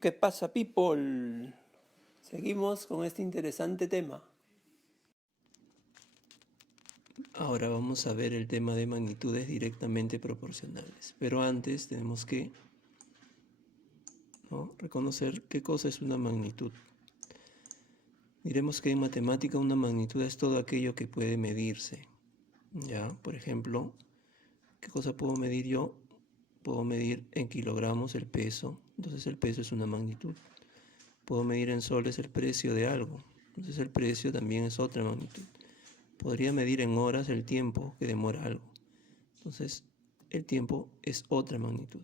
¿Qué pasa, people? Seguimos con este interesante tema. Ahora vamos a ver el tema de magnitudes directamente proporcionales. Pero antes tenemos que reconocer qué cosa es una magnitud. Diremos que en matemática una magnitud es todo aquello que puede medirse. ¿Ya? Por ejemplo, ¿qué cosa puedo medir yo? Puedo medir en kilogramos el peso, entonces el peso es una magnitud. Puedo medir en soles el precio de algo, entonces el precio también es otra magnitud. Podría medir en horas el tiempo que demora algo, entonces el tiempo es otra magnitud.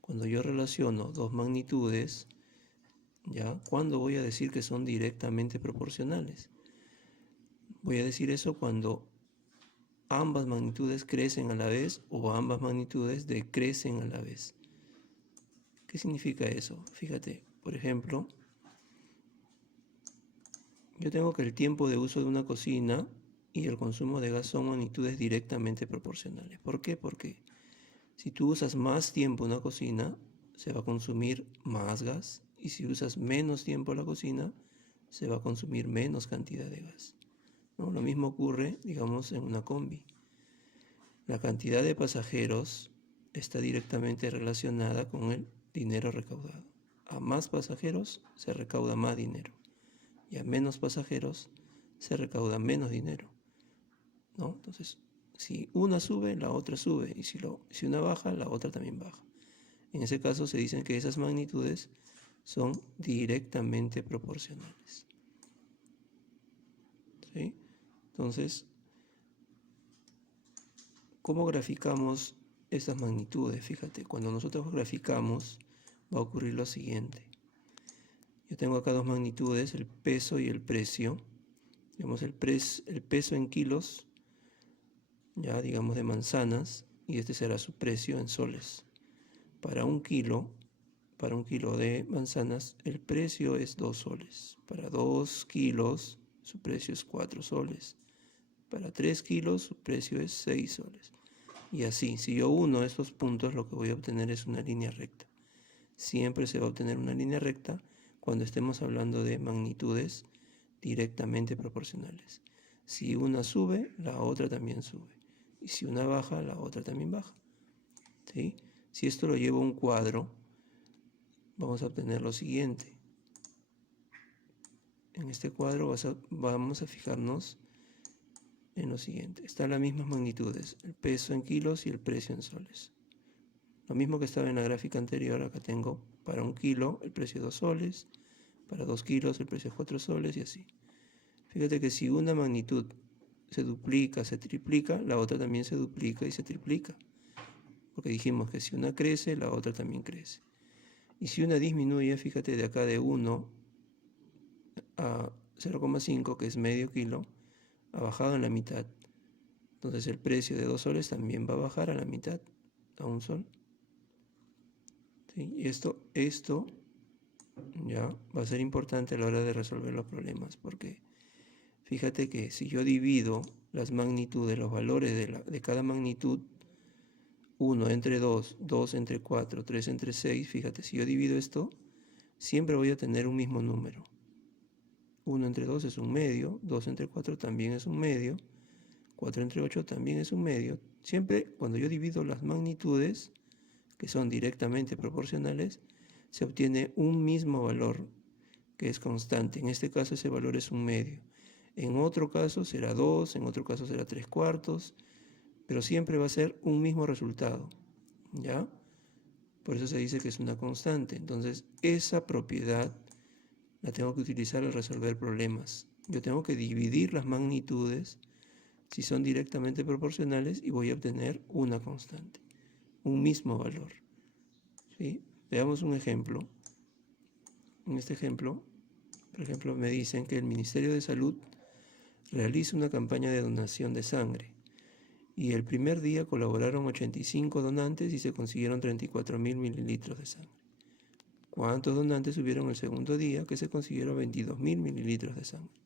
Cuando yo relaciono dos magnitudes, ¿ya? ¿Cuándo voy a decir que son directamente proporcionales? Voy a decir eso cuando ambas magnitudes crecen a la vez o ambas magnitudes decrecen a la vez. ¿Qué significa eso? Fíjate, por ejemplo, yo tengo que el tiempo de uso de una cocina y el consumo de gas son magnitudes directamente proporcionales. ¿Por qué? Porque si tú usas más tiempo una cocina, se va a consumir más gas, y si usas menos tiempo la cocina, se va a consumir menos cantidad de gas, ¿no? Lo mismo ocurre, digamos, en una combi. La cantidad de pasajeros está directamente relacionada con el dinero recaudado. A más pasajeros se recauda más dinero, y a menos pasajeros se recauda menos dinero, ¿no? Entonces, si una sube, la otra sube, y si una baja, la otra también baja. En ese caso se dicen que esas magnitudes son directamente proporcionales. ¿Sí? Entonces, ¿cómo graficamos estas magnitudes? Fíjate, cuando nosotros graficamos va a ocurrir lo siguiente. Yo tengo acá dos magnitudes, el peso y el precio. Digamos el peso en kilos, ya digamos de manzanas, y este será su precio en soles. Para un kilo de manzanas el precio es 2 soles. Para 2 kilos su precio es 4 soles. Para 3 kilos su precio es 6 soles. Y así, si yo uno estos puntos, lo que voy a obtener es una línea recta. Siempre se va a obtener una línea recta cuando estemos hablando de magnitudes directamente proporcionales. Si una sube, la otra también sube. Y si una baja, la otra también baja. ¿Sí? Si esto lo llevo a un cuadro, vamos a obtener lo siguiente. En este cuadro vamos a fijarnos en lo siguiente. Están las mismas magnitudes, el peso en kilos y el precio en soles. Lo mismo que estaba en la gráfica anterior, acá tengo para un kilo el precio es 2 soles, para 2 kilos el precio es 4 soles y así. Fíjate que si una magnitud se duplica, se triplica, la otra también se duplica y se triplica. Porque dijimos que si una crece, la otra también crece. Y si una disminuye, fíjate de acá de 1 a 0,5, que es medio kilo, ha bajado en la mitad. Entonces el precio de 2 soles también va a bajar a la mitad, a 1 sol. ¿Sí? Y esto ya va a ser importante a la hora de resolver los problemas, porque fíjate que si yo divido las magnitudes, los valores de cada magnitud, 1 entre 2, 2 entre 4, 3 entre 6, fíjate, si yo divido esto, siempre voy a tener un mismo número. 1 entre 2 es un medio, 2 entre 4 también es un medio, 4 entre 8 también es un medio. Siempre cuando yo divido las magnitudes, que son directamente proporcionales, se obtiene un mismo valor que es constante. En este caso ese valor es un medio. En otro caso será 2, en otro caso será 3 cuartos, pero siempre va a ser un mismo resultado, ¿ya? Por eso se dice que es una constante. Entonces, esa propiedad la tengo que utilizar al resolver problemas. Yo tengo que dividir las magnitudes si son directamente proporcionales y voy a obtener una constante, un mismo valor. ¿Sí? Veamos un ejemplo. En este ejemplo, por ejemplo, me dicen que el Ministerio de Salud realiza una campaña de donación de sangre y el primer día colaboraron 85 donantes y se consiguieron 34.000 mililitros de sangre. ¿Cuántos donantes hubieron el segundo día? Que se consiguieron 22.000 mililitros de sangre.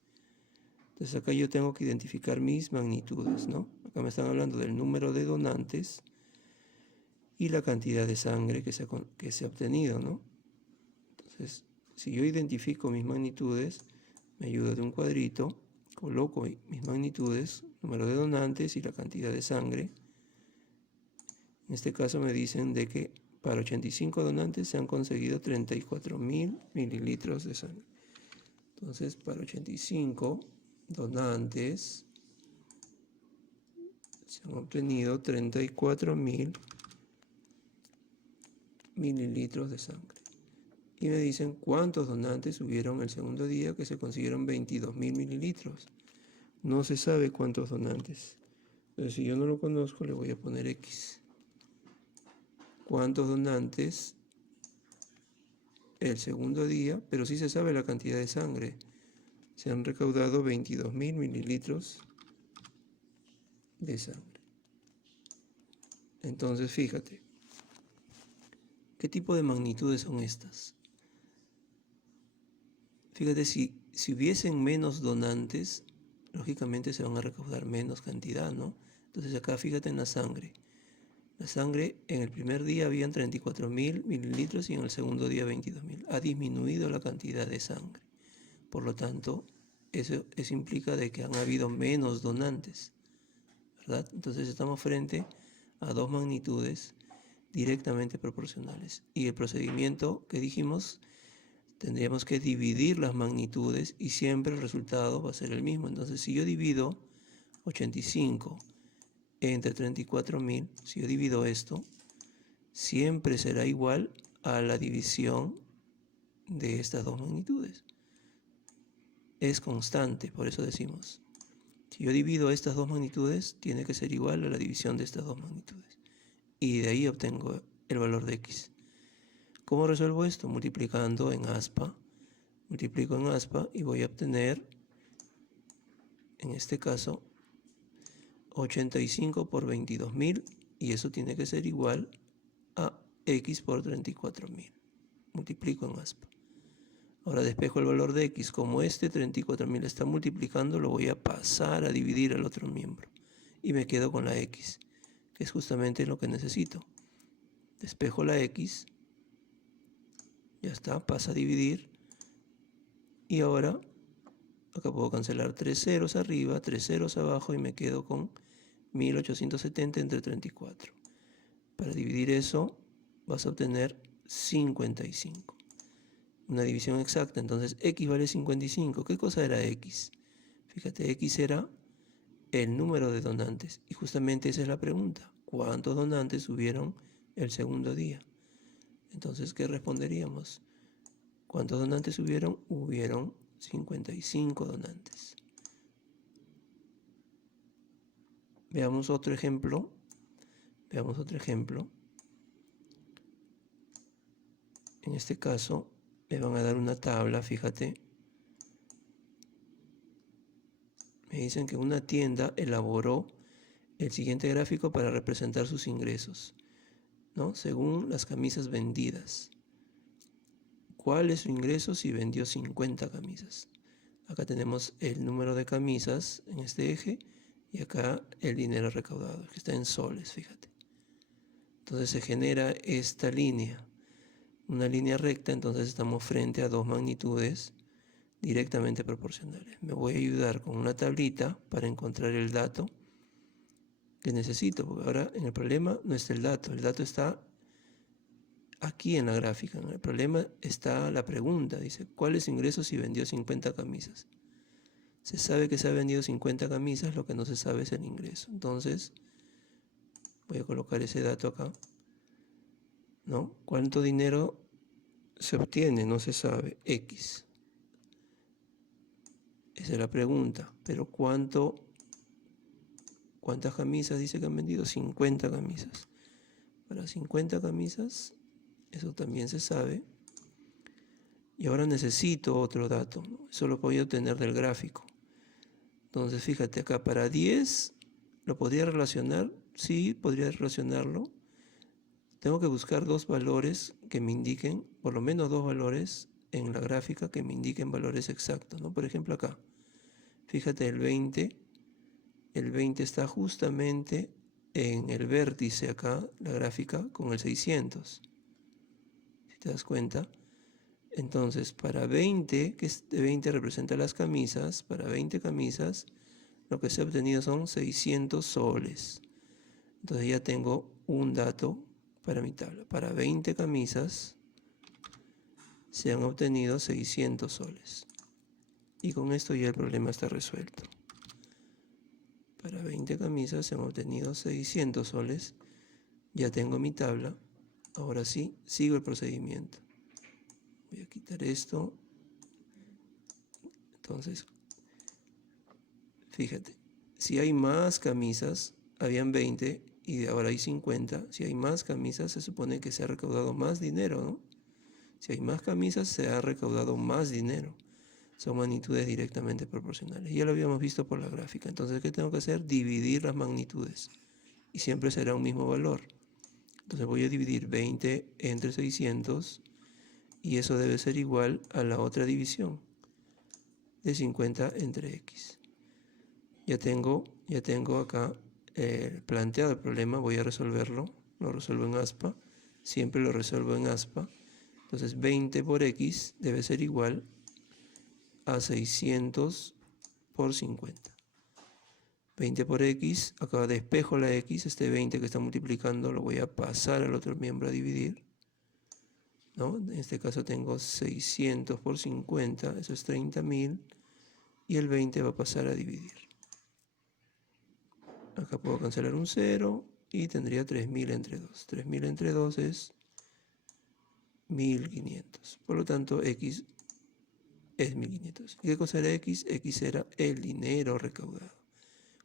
Entonces acá yo tengo que identificar mis magnitudes, ¿no? Acá me están hablando del número de donantes y la cantidad de sangre que se ha obtenido, ¿no? Entonces, si yo identifico mis magnitudes, me ayuda de un cuadrito, coloco mis magnitudes, número de donantes y la cantidad de sangre. En este caso me dicen de que para 85 donantes se han conseguido 34.000 mililitros de sangre. Entonces, para 85 donantes se han obtenido 34.000 mililitros de sangre. Y me dicen cuántos donantes hubieron el segundo día, que se consiguieron 22.000 mililitros. No se sabe cuántos donantes. Entonces, si yo no lo conozco, le voy a poner X. ¿Cuántos donantes el segundo día? Pero sí se sabe la cantidad de sangre. Se han recaudado 22.000 mililitros de sangre. Entonces, fíjate. ¿Qué tipo de magnitudes son estas? Fíjate, si hubiesen menos donantes, lógicamente se van a recaudar menos cantidad, ¿no? Entonces acá fíjate en la sangre. La sangre en el primer día habían 34.000 mililitros y en el segundo día 22.000. Ha disminuido la cantidad de sangre. Por lo tanto, eso implica de que han habido menos donantes, ¿verdad? Entonces estamos frente a dos magnitudes directamente proporcionales. Y el procedimiento que dijimos, tendríamos que dividir las magnitudes y siempre el resultado va a ser el mismo. Entonces, si yo divido 85 entre 34.000, si yo divido esto, siempre será igual a la división de estas dos magnitudes. Es constante, por eso decimos. Si yo divido estas dos magnitudes, tiene que ser igual a la división de estas dos magnitudes. Y de ahí obtengo el valor de X. ¿Cómo resuelvo esto? Multiplicando en aspa. Multiplico en aspa y voy a obtener, en este caso, 85 por 22.000, y eso tiene que ser igual a X por 34.000. Multiplico en aspa. Ahora despejo el valor de X. Como este 34.000 está multiplicando, lo voy a pasar a dividir al otro miembro. Y me quedo con la X, que es justamente lo que necesito. Despejo la X. Ya está, pasa a dividir. Y ahora, acá puedo cancelar 3 ceros arriba, 3 ceros abajo y me quedo con 1870 entre 34. Para dividir eso, vas a obtener 55. Una división exacta, entonces X vale 55. ¿Qué cosa era X? Fíjate, X era el número de donantes. Y justamente esa es la pregunta. ¿Cuántos donantes hubieron el segundo día? Entonces, ¿qué responderíamos? ¿Cuántos donantes hubieron? Hubieron 55 donantes. Veamos otro ejemplo. En este caso, me van a dar una tabla, fíjate. Me dicen que una tienda elaboró el siguiente gráfico para representar sus ingresos, ¿no? Según las camisas vendidas. ¿Cuál es su ingreso si vendió 50 camisas? Acá tenemos el número de camisas en este eje y acá el dinero recaudado, que está en soles, fíjate. Entonces se genera esta línea, una línea recta, entonces estamos frente a dos magnitudes directamente proporcionales. Me voy a ayudar con una tablita para encontrar el dato que necesito, porque ahora en el problema no está el dato está aquí en la gráfica. En el problema está la pregunta, dice, ¿cuáles ingresos si vendió 50 camisas? Se sabe que se ha vendido 50 camisas, lo que no se sabe es el ingreso. Entonces, voy a colocar ese dato acá, ¿no? ¿Cuánto dinero se obtiene? No se sabe, X. Esa es la pregunta, pero ¿cuántas camisas dice que han vendido? 50 camisas. Para 50 camisas, eso también se sabe. Y ahora necesito otro dato, ¿no? Eso lo voy a obtener del gráfico. Entonces, fíjate acá, para 10, ¿lo podría relacionar? Sí, podría relacionarlo. Tengo que buscar dos valores que me indiquen, por lo menos dos valores en la gráfica que me indiquen valores exactos, ¿no? Por ejemplo, acá, fíjate el 20 está justamente en el vértice acá, la gráfica, con el 600. Si te das cuenta, Entonces, para 20, que este 20 representa las camisas, para 20 camisas, lo que se ha obtenido son 600 soles. Entonces ya tengo un dato para mi tabla. Para 20 camisas se han obtenido 600 soles. Y con esto ya el problema está resuelto. Para 20 camisas se han obtenido 600 soles. Ya tengo mi tabla. Ahora sí, sigo el procedimiento. Voy a quitar esto. Entonces, fíjate, si hay más camisas, habían 20 y ahora hay 50. Si hay más camisas, se supone que se ha recaudado más dinero, ¿no? Si hay más camisas, se ha recaudado más dinero. Son magnitudes directamente proporcionales. Ya lo habíamos visto por la gráfica. Entonces, ¿qué tengo que hacer? Dividir las magnitudes. Y siempre será un mismo valor. Entonces voy a dividir 20 entre 600 y eso debe ser igual a la otra división de 50 entre x. Ya tengo acá planteado el problema. Voy a resolverlo. Lo resuelvo en aspa. Siempre lo resuelvo en aspa. Entonces 20 por x debe ser igual a 600 por 50. 20 por x, acá despejo la x, este 20 que está multiplicando lo voy a pasar al otro miembro a dividir, ¿no? En este caso tengo 600 por 50, eso es 30.000, y el 20 va a pasar a dividir. Acá puedo cancelar un 0 y tendría 3.000 entre 2. 3.000 entre 2 es 1.500. Por lo tanto, x es 1.500. ¿Y qué cosa era x? X era el dinero recaudado.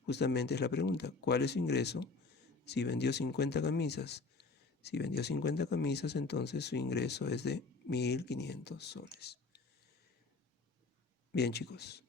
Justamente es la pregunta, ¿cuál es su ingreso? Si vendió 50 camisas. Si vendió 50 camisas, entonces su ingreso es de 1.500 soles. Bien, chicos.